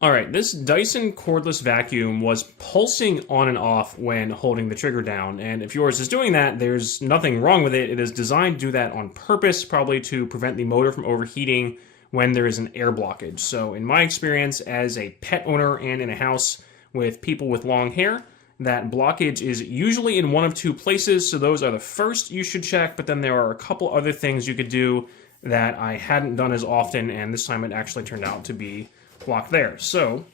All right, this Dyson cordless vacuum was pulsing on and off when holding the trigger down, and if yours is doing that, there's nothing wrong with it. It is designed to do that on purpose, probably to prevent the motor from overheating when there is an air blockage. So in my experience as a pet owner and in a house with people with long hair, that blockage is usually in one of two places, so those are the first you should check, but then there are a couple other things you could do that I hadn't done as often, and this time it actually turned out to be block there. So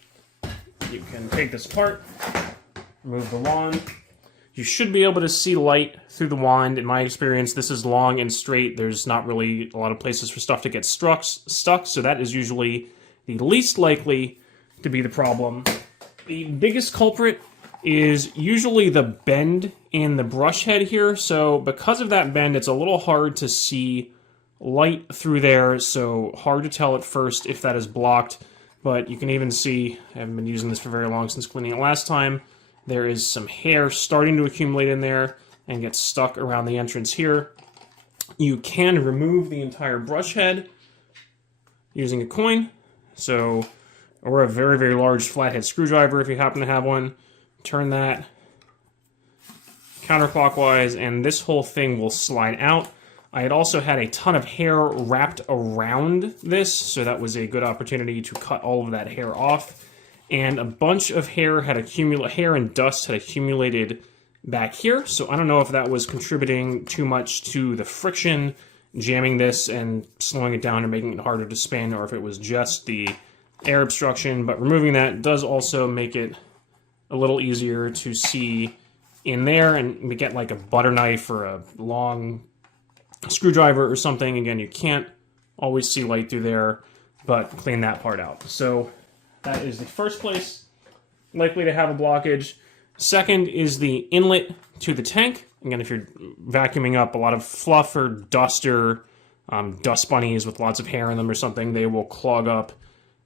you can take this apart, remove the wand. You should be able to see light through the wand. In my experience, this is long and straight. There's not really a lot of places for stuff to get stuck, so that is usually the least likely to be the problem. The biggest culprit is usually the bend in the brush head here. So because of that bend, it's a little hard to see light through there, so hard to tell at first if that is blocked. But you can even see, I haven't been using this for very long since cleaning it last time, there is some hair starting to accumulate in there and get stuck around the entrance here. You can remove the entire brush head using a coin, or a very, very large flathead screwdriver if you happen to have one. Turn that counterclockwise, and this whole thing will slide out. I had also had a ton of hair wrapped around this, so that was a good opportunity to cut all of that hair off. And a bunch of hair and dust had accumulated back here, so I don't know if that was contributing too much to the friction, jamming this and slowing it down and making it harder to spin, or if it was just the air obstruction. But removing that does also make it a little easier to see in there, and we get like a butter knife or a long screwdriver or something. Again, you can't always see light through there, but clean that part out. So that is the first place likely to have a blockage. Second is the inlet to the tank. Again, if you're vacuuming up a lot of fluff or dust or dust bunnies with lots of hair in them or something, they will clog up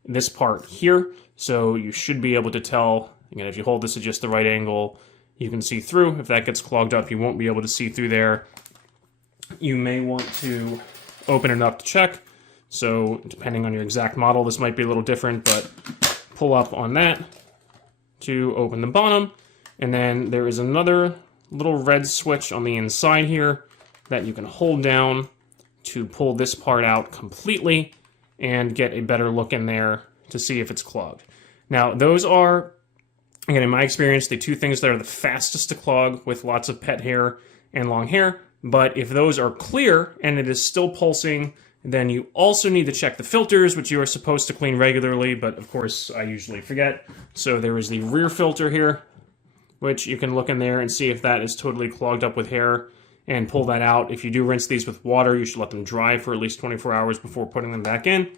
this part here. So you should be able to tell, again, if you hold this at just the right angle, you can see through. If that gets clogged up, you won't be able to see through there. You may want to open it up to check. So depending on your exact model, this might be a little different, but pull up on that to open the bottom. And then there is another little red switch on the inside here that you can hold down to pull this part out completely and get a better look in there to see if it's clogged. Now, those are, again, in my experience, the two things that are the fastest to clog with lots of pet hair and long hair. But if those are clear and it is still pulsing, then you also need to check the filters, which you are supposed to clean regularly, but of course I usually forget. So there is the rear filter here, which you can look in there and see if that is totally clogged up with hair and pull that out. If you do rinse these with water, you should let them dry for at least 24 hours before putting them back in.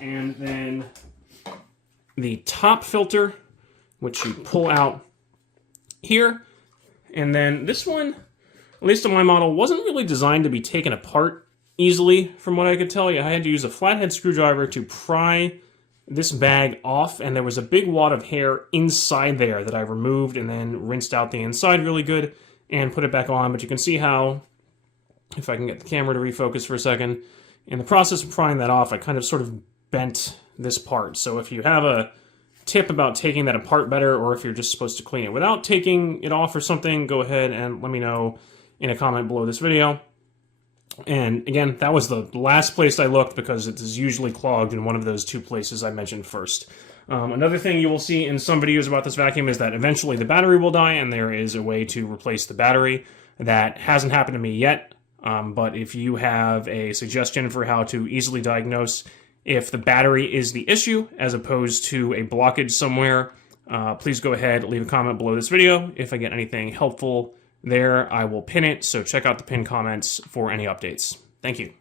And then the top filter, which you pull out here. And then this one, at least on my model, wasn't really designed to be taken apart easily, from what I could tell. I had to use a flathead screwdriver to pry this bag off, and there was a big wad of hair inside there that I removed and then rinsed out the inside really good and put it back on. But you can see how, if I can get the camera to refocus for a second, in the process of prying that off, I kind of sort of bent this part. So if you have a tip about taking that apart better, or if you're just supposed to clean it without taking it off or something, go ahead and let me know in a comment below this video. And again, that was the last place I looked because it is usually clogged in one of those two places I mentioned first. Another thing you will see in some videos about this vacuum is that eventually the battery will die, and there is a way to replace the battery. That hasn't happened to me yet, but if you have a suggestion for how to easily diagnose if the battery is the issue as opposed to a blockage somewhere, please go ahead, leave a comment below this video. If I get anything helpful there, I will pin it, so check out the pinned comments for any updates. Thank you.